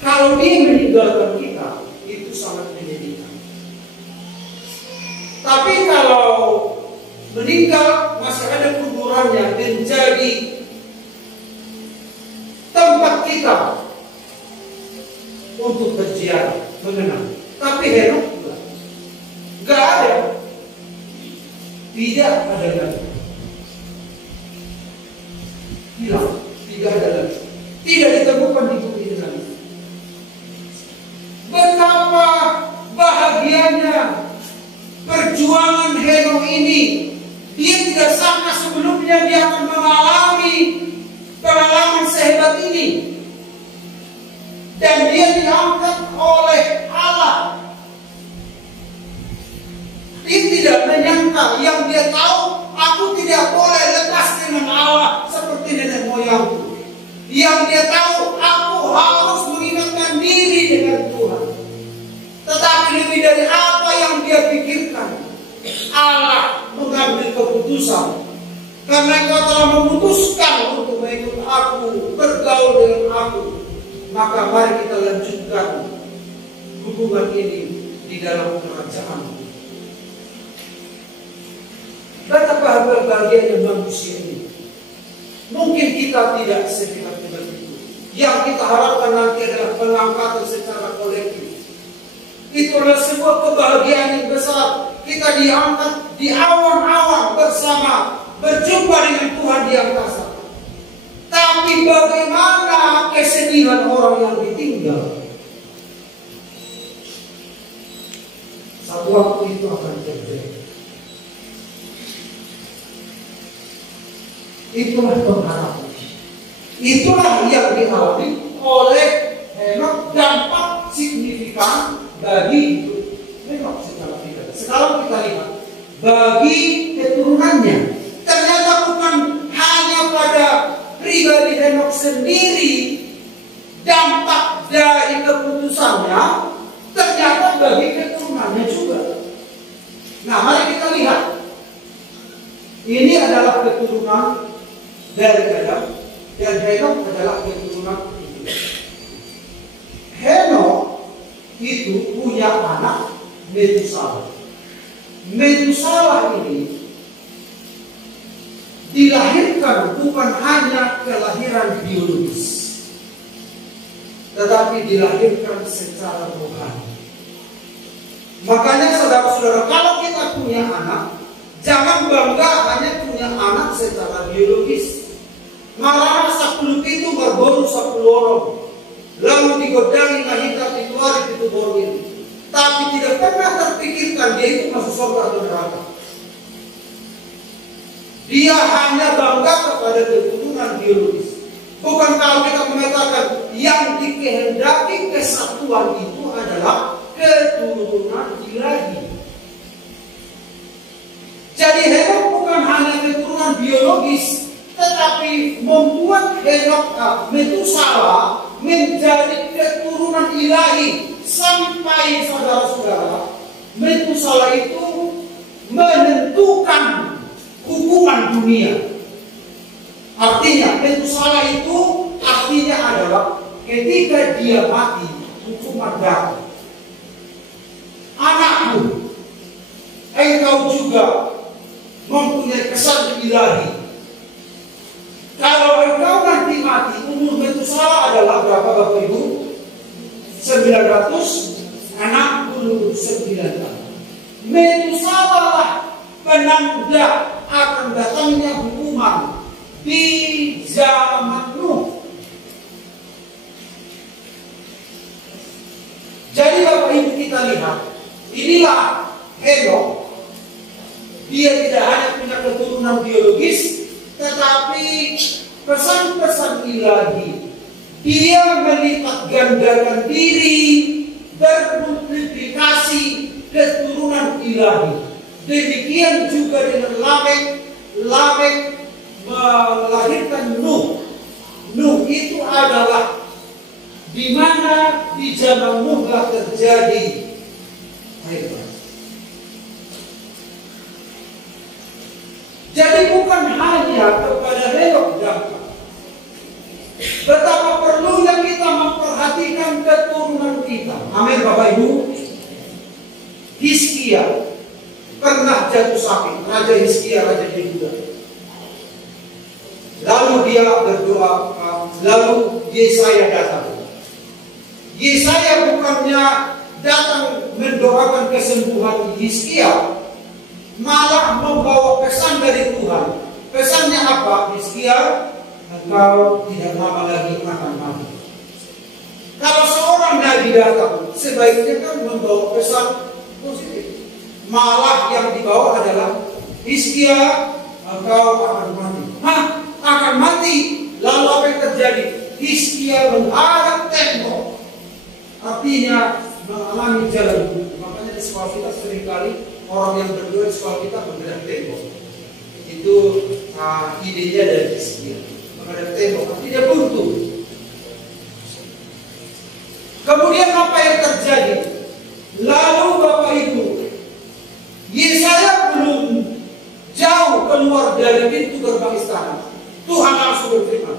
Kalau dia meninggalkan kita, itu sangat menyedihkan. Tapi kalau meninggal masih ada kuburannya menjadi tempat kita untuk berziarah, mengenang. Tapi Henok enggak ada. Tidak ada lagi. Hilang, tidak ada lagi. Tidak ditemukan di bumi ini lagi. Betapa bahagianya perjuangan Henok ini. Dia tidak sangka sebelumnya dia akan mengalami pengalaman sehebat ini. Dan dia diangkat oleh Allah. Dia tidak menyangka, yang dia tahu, aku tidak boleh lepas dengan Allah seperti nenek moyangku. Yang dia tahu, aku harus mengingatkan diri dengan Tuhan. Tetapi lebih dari apa yang dia pikirkan, Allah mengambil keputusan. Karena Engkau telah memutuskan untuk mengikut aku, bergaul dengan aku, maka mari kita lanjutkan hubungan ini di dalam kerajaan. Betapa bahagianya manusia ini. Mungkin kita tidak sehebat itu. Yang kita harapkan nanti adalah pengangkatan secara kolektif. Itu adalah sebuah kebahagiaan yang besar. Kita diangkat di awan-awan bersama, berjumpa dengan Tuhan di angkasa. Tapi bagaimana kesedihan orang yang ditinggal? Satu waktu itu akan terjadi. Itulah pengharapan. Itulah yang dialami oleh Henok, dampak signifikan bagi hidup Henok secara pribadi. Sekarang kita lihat bagi keturunannya. Ternyata bukan hanya pada pribadi Henok sendiri dampak dari keputusannya, ternyata bagi keturunannya juga. Nah, mari kita lihat. Ini adalah keturunan dari Adam, dan Henok adalah keturunan itu. Henok itu punya anak Metusalah. Metusalah ini dilahirkan bukan hanya kelahiran biologis, tetapi dilahirkan secara rohani. Makanya saudara-saudara, kalau kita punya anak, jangan bangga hanya punya anak secara biologis. Malah 10 itu berburu 10 orang, lalu digodangi nahita dikeluari itu baru ini. Tapi tidak pernah terpikirkan dia itu masuk surga atau neraka. Dia hanya bangga kepada keturunan biologis. Bukan kalau kita mengatakan yang dikehendaki kesatuan itu adalah keturunan ilahi. Jadi Henok bukan hanya keturunan biologis, tetapi membuat Henok Metusalah menjadi keturunan ilahi. Sampai saudara-saudara, Metusalah itu menentukan hukuman dunia. Artinya Metusalah itu artinya adalah ketika dia mati, hukuman datang. Anakmu, engkau juga mempunyai kesan ilahi. Kalau engkau nanti mati, umur Metusalah adalah berapa Bapak Ibu? 969 tahun. Metusalah penanda akan datangnya hukuman di zaman Nuh. Jadi Bapak Ibu kita lihat, inilah Henok. Dia tidak hanya punya keturunan biologis, tetapi pesan-pesan ilahi. Dia melipat gandakan diri, bermultiplikasi keturunan ilahi. Demikian juga dengan Lamek. Lamek melahirkan Nuh. Nuh itu adalah di mana di zaman Nuh terjadi air bah. Jadi bukan hanya kepada Henok dampak. Betapa perlunya kita memperhatikan keturunan kita. Amin Bapak Ibu. Hizkia pernah jatuh sakit, Raja Hizkia, Raja Yehuda. Lalu dia berdoa, lalu Yesaya datang. Yesaya bukannya datang mendoakan kesembuhan Hizkia, malah membawa pesan dari Tuhan. Pesannya apa? Hizkia, engkau tidak lama lagi akan mati. Kalau seorang nabi datang, sebaiknya kan membawa pesan positif. Malah yang dibawa adalah Hizkia, engkau akan mati. Akan mati. Lalu apa yang terjadi? Hizkia menghadap tembok. Artinya mengalami jalan buntu. Makanya di sekolah kita seringkali orang yang berdoa di sekolah kita menghadap tembok. Itu idenya dari Hizkia. Menghadap tembok, artinya buntu. Kemudian apa yang terjadi? Lalu Bapak Ibu, Yesaya belum jauh keluar dari pintu gerbang istana, Tuhan langsung berfirman,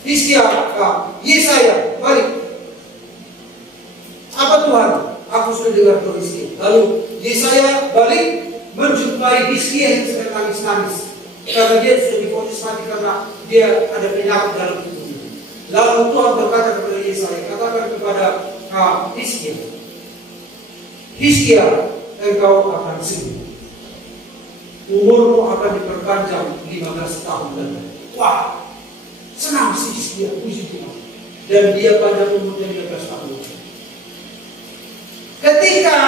Hizkia, Yesaya, balik. Apa Tuhan? Aku sudah dengar doa Hizkia. Lalu Yesaya balik menjumpai Hizkia yang sedang nangis-nangis karena dia sudah divonis mati karena dia ada penyakit dalam tubuhnya. Lalu Tuhan berkata kepada Yesaya, katakan kepada Hizkia, Hizkia, engkau akan sembuh. Umurmu akan diperpanjang 15 tahun lagi. Wah, senang si Hizkia, puji Tuhan. Dan dia pada umurnya 15 tahun. Ketika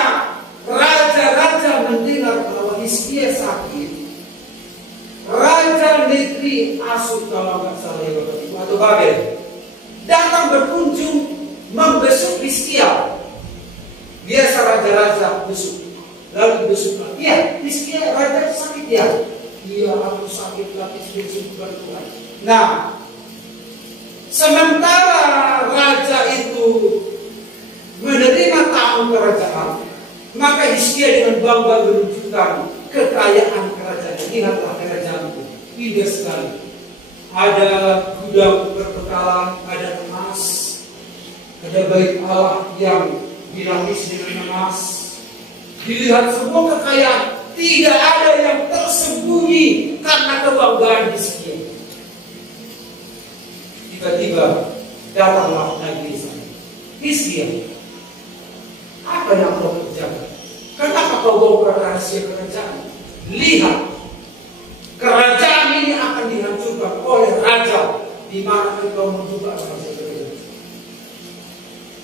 raja-raja mendengar bahwa Hizkia sakit, raja negeri Asyur, kalau nggak salah ya Bapak Ibu, atau Babel, datang berkunjung membesuk Hizkia. Biasa raja-raja besuk. Lalu besuk, iya Hizkia raja sakit ya. Iya aku sakit lagi besuk Tuhan. Nah, sementara raja itu menerima tamu kerajaan, maka Hizkia dengan bangga menunjukkan kekayaan kerajaan. Lihatlah kerajaan itu indah sekali. Ada gudang perbekalan, ada emas, ada bait Allah yang dilapis dengan emas. Dilihat semua kekayaan, tidak ada yang tersembunyi karena kebanggaan Hizkia. Tiba-tiba datanglah Nabi Yesaya. Hizkia, apa yang kau kerjakan? Kenapa kau bongkar rahasia kerajaan? Lihat, kerajaan ini akan dihancurkan oleh raja di mana engkau menduga rahasia kerajaan.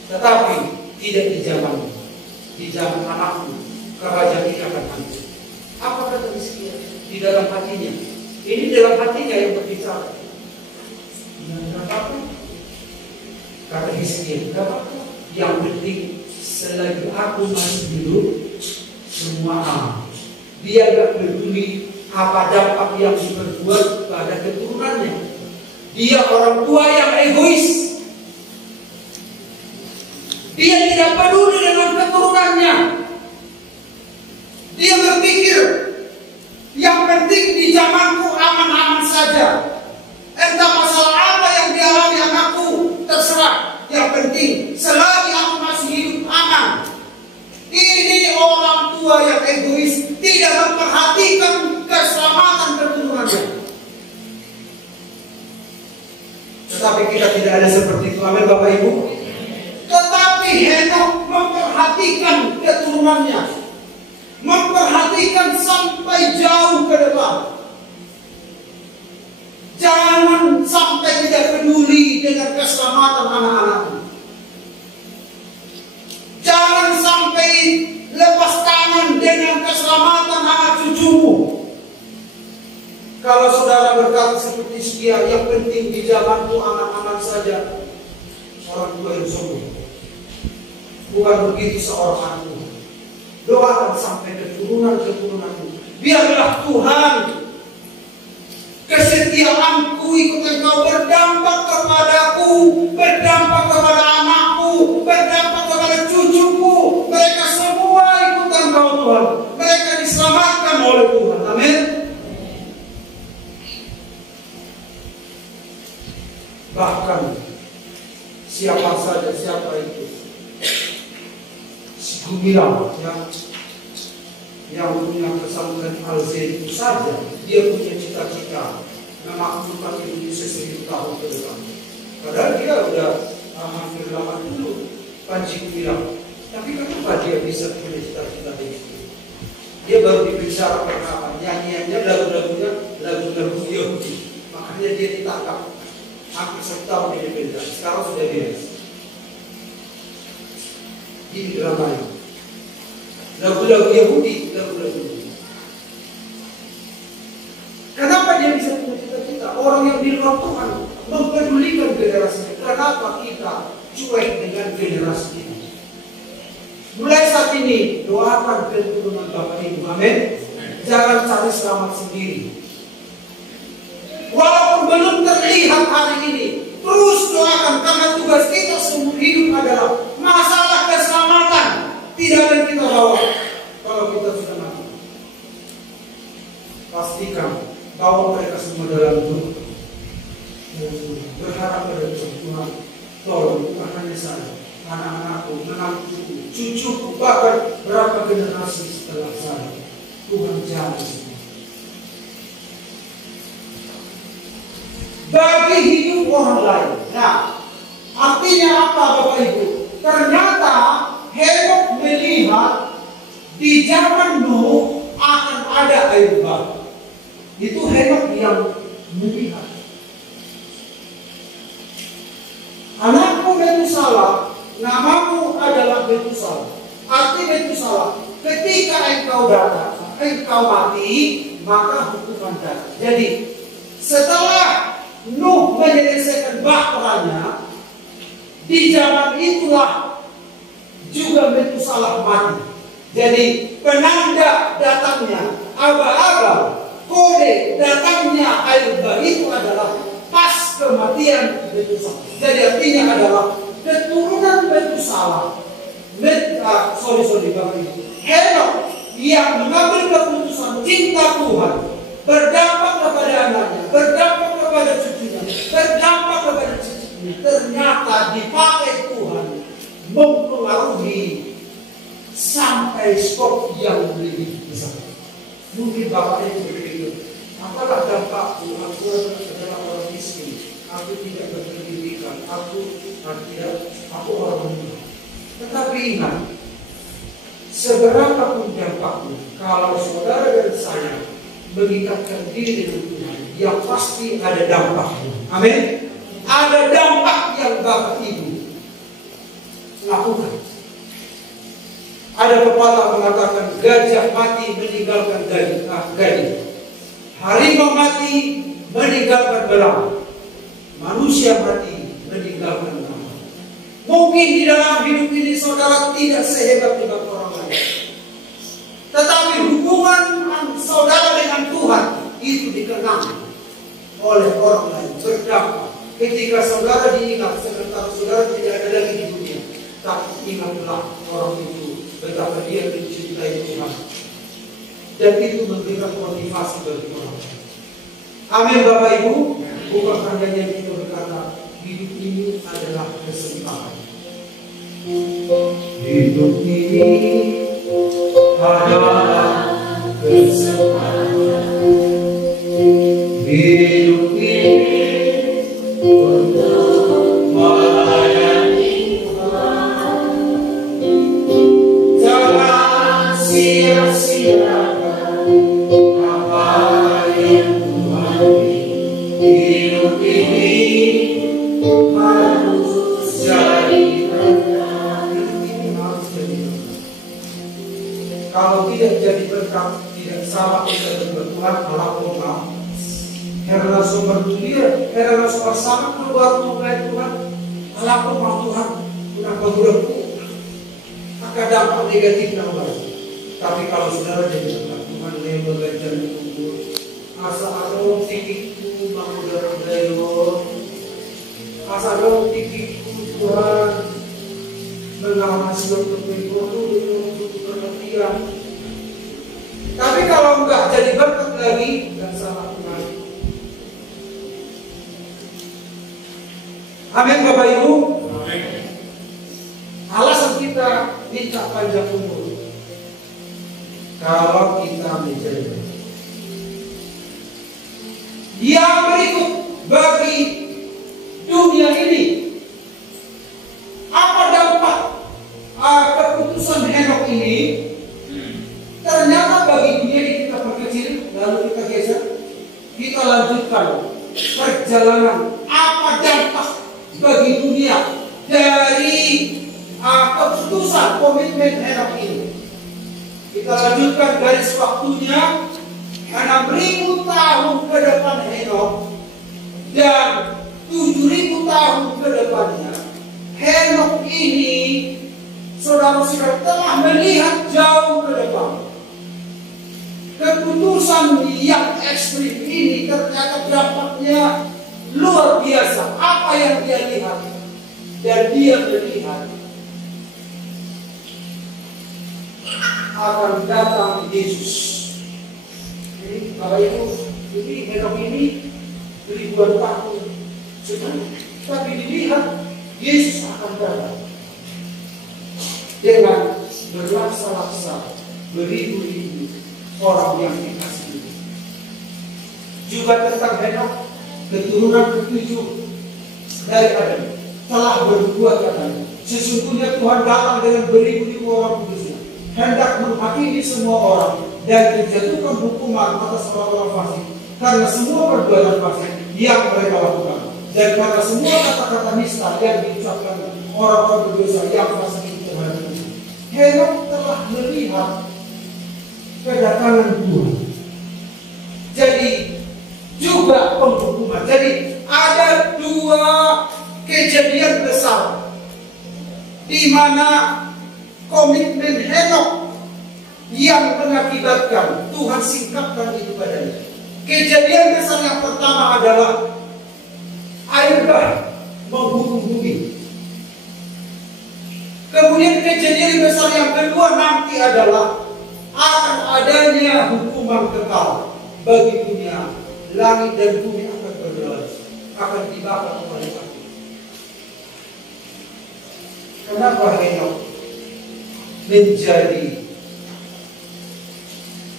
Tetapi tidak di zamanmu, di zaman anakmu, kerajaan ini akan hancur. Apa kata Hizkia di dalam hatinya? Ini dalam hatinya yang berbicara. Tidak apa-apa. Kata Hizkia, tidak apa-apa. Yang penting selagi aku masih hidup, semua aman. Dia gak peduli apa dampak yang diperbuat pada keturunannya. Dia orang tua yang egois. Dia tidak peduli dengan keturunannya. Dia berpikir, yang penting di zamanku aman-aman saja. Entah masalah apa yang dialami anakku, terserah. Yang penting selagi aku masih hidup aman. Ini orang tua yang egois, tidak memperhatikan keselamatan keturunannya. Tetapi kita tidak ada seperti itu, amin Bapak Ibu. Tetapi Henok memperhatikan keturunannya, memperhatikan sampai jauh ke depan. Jangan sampai tidak peduli dengan keselamatan anak-anakmu. Jangan sampai lepas tangan dengan keselamatan anak cucumu. Kalau saudara berkata seperti Hizkia, yang penting di zamanku aman-aman saja, orang tua yang sombong. Bukan begitu seorang anak Tuhan. Doakan sampai keturunan-keturunanmu. Biarlah Tuhan kesetiaanku ikut engkau berdampak kepadaku, berdampak kepada anakku, berdampak kepada cucuku. Mereka semua ikut engkau Tuhan. Mereka diselamatkan oleh Tuhan. Amin. Bahkan siapa saja, siapa itu, si Gumilang, ya, yang punya pesantren Al-Zain itu saja, dia punya cita-cita memakmurkan Indonesia 1000 tahun ke depan. Padahal dia udah hampir 80, Panji bilang. Tapi kenapa dia bisa punya cita-cita itu? Dia baru diperiksa pertama, nyanyiannya lagu-lagunya lagu-lagu Yahudi. Makanya dia ditangkap hampir 1 tahun di penjara. Sekarang sudah beres. Ini drama ini. Lagu-lagu Yahudi, lagu-lagu Yahudi. Kenapa dia bisa punya cita-cita? Orang yang di luar Tuhan mempedulikan generasi. Kenapa kita cuek dengan generasi ini? Mulai saat ini doakan keturunan Bapak Ibu, amin. Jangan cari selamat sendiri. Walaupun belum terlihat hari ini, terus doakan karena tugas kita seumur hidup adalah masalah keselamatan. Tidak ada yang kita bawa kalau kita sudah mati. Pastikan bawa mereka semua dalam doa. Berharap pada Tuhan, tolong bukan hanya saya, anak-anakku, menantuku, cucuku, bahkan berapa generasi setelah saya. Tuhan jaga semua. Bagi hidup orang lain. Nah, artinya apa Bapak Ibu? Ternyata Henokh melihat di zaman Nuh akan ada air bah. Itu Henokh yang melihat. Anakku Metusalah, namamu adalah Metusalah. Arti Metusalah, ketika engkau datang, engkau mati, maka hukuman datang. Jadi setelah Nuh menyelesaikan bahteranya, di zaman itulah juga Metusalah mati. Jadi penanda datangnya aba-aba, kode datangnya air bah itu adalah pas kematian Metusalah. Jadi artinya adalah keturunan Metusalah. Henokh yang mengambil keputusan cinta Tuhan, berdampak kepada anaknya, berdampak kepada cucunya, berdampak kepada cucunya, ternyata dipakai Tuhan mempengaruhi sampai skop yang lebih besar. Mungkin Bapak Ibu berpikir, apalah dampak Tuhan adalah orang miskin, aku tidak berpendidikan, aku orang menengah. Tetapi ingat, seberapapun dampaknya, kalau saudara dan saya mengikatkan diri dengan Tuhan, yang pasti ada dampaknya. Amin. Ada dampak yang Bapak Ibu lakukan. Ada pepatah mengatakan gajah mati meninggalkan gading, harimau mati meninggalkan belang, manusia mati meninggalkan nama. Mungkin di dalam hidup ini saudara tidak sehebat dengan orang lain, tetapi hubungan saudara dengan Tuhan itu dikenang oleh orang lain, berdampak. Ketika saudara diingat, sementara saudara tidak ada lagi di dunia, tapi ingatlah orang itu betapa dia mencintai Tuhan, dan itu memberikan motivasi bagi orang. Amin Bapak Ibu. Bukan hanya yang kita berkata hidup ini adalah kesempatan. Hidup ini adalah kesempatan. Hidup ini untuk melayani Tuhan. Jangan sia-siakan apa yang Tuhan beri. Hidup ini harus jadi berkah. Kalau tidak jadi berkah, tidak sama kita berbuat Allah. Karena sumber dunia, karena sumber sama keluar mulai Tuhan, Allah mau Tuhan, kenapa burukku? Maka dampak negatif yang baru. Tapi kalau saudara jadi berkat Tuhan, dia belajar kubur. Asa ada tikiku mengudara dayo, asa ada tikiku Tuhan mengawasi untuk untuk perhatian. Tapi kalau enggak jadi berkat lagi, dan salah Tuhan. Amin Bapak Ibu. Amin. Alasan kita minta panjang umur kalau kita menjadi yang berikut bagi dunia ini. Apa dampak keputusan Henokh ini? Ternyata bagi dunia ini kita perkecil, lalu kita geser, kita lanjutkan perjalanan. Apa dampak bagi dunia dari keputusan komitmen Henokh ini? Kita lanjutkan garis waktunya 6.000 tahun ke depan Henokh dan 7.000 tahun ke depannya. Henokh ini, saudara-saudara, telah melihat jauh ke depan. Keputusan yang ekstrim ini ternyata dampaknya luar biasa. Apa yang dia lihat? Dan dia melihat akan datang Yesus. Jadi Bapak Ibu, ini Henokh ini ribuan tahun sudah, tapi dilihat Yesus akan datang dengan berlaksa-laksa beribu-ribu orang yang dikasihi. Juga tentang Henokh, keturunan ketujuh dari Adam telah berbuat katanya, sesungguhnya Tuhan datang dengan beribu-ribu orang kudusnya, hendak menghakimi semua orang dan menjatuhkan hukuman atas orang-orang fasik karena semua perbuatan fasik yang mereka lakukan, dan karena semua kata-kata nista yang diucapkan orang-orang berdosa yang fasik itu terhadap Tuhan. Henokh telah melihat kedatangan Tuhan. Jadi juga penghukuman. Jadi ada dua kejadian besar di mana komitmen Henokh yang mengakibatkan Tuhan singkapkan itu padanya. Kejadian besar yang pertama adalah air bah menghukum bumi. Kemudian kejadian besar yang kedua nanti adalah akan adanya hukuman kekal bagi dunia. Langit dan bumi akan berdoa, akan dibakar oleh api. Kenapa Henokh menjadi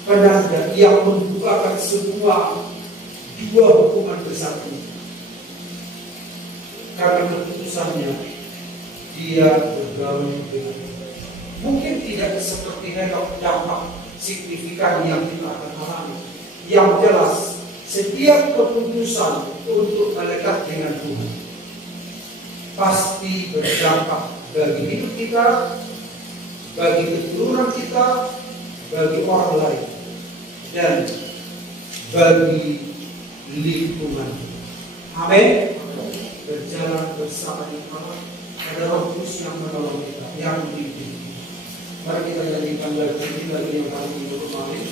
penanda yang membukakan semua dua hukuman besar ini? Karena keputusannya dia bergaul dengan Tuhan. Mungkin tidak seperti Henokh dampak signifikan yang kita akan alami. Yang jelas, setiap keputusan untuk melekat dengan Tuhan pasti berdampak bagi hidup kita, bagi keturunan kita, bagi orang lain, dan bagi lingkungan. Amin. Berjalan bersama di Allah, ada Roh Kudus yang menolong kita, yang membimbing. Mari kita jadikan bagi yang kami hidup. Amin.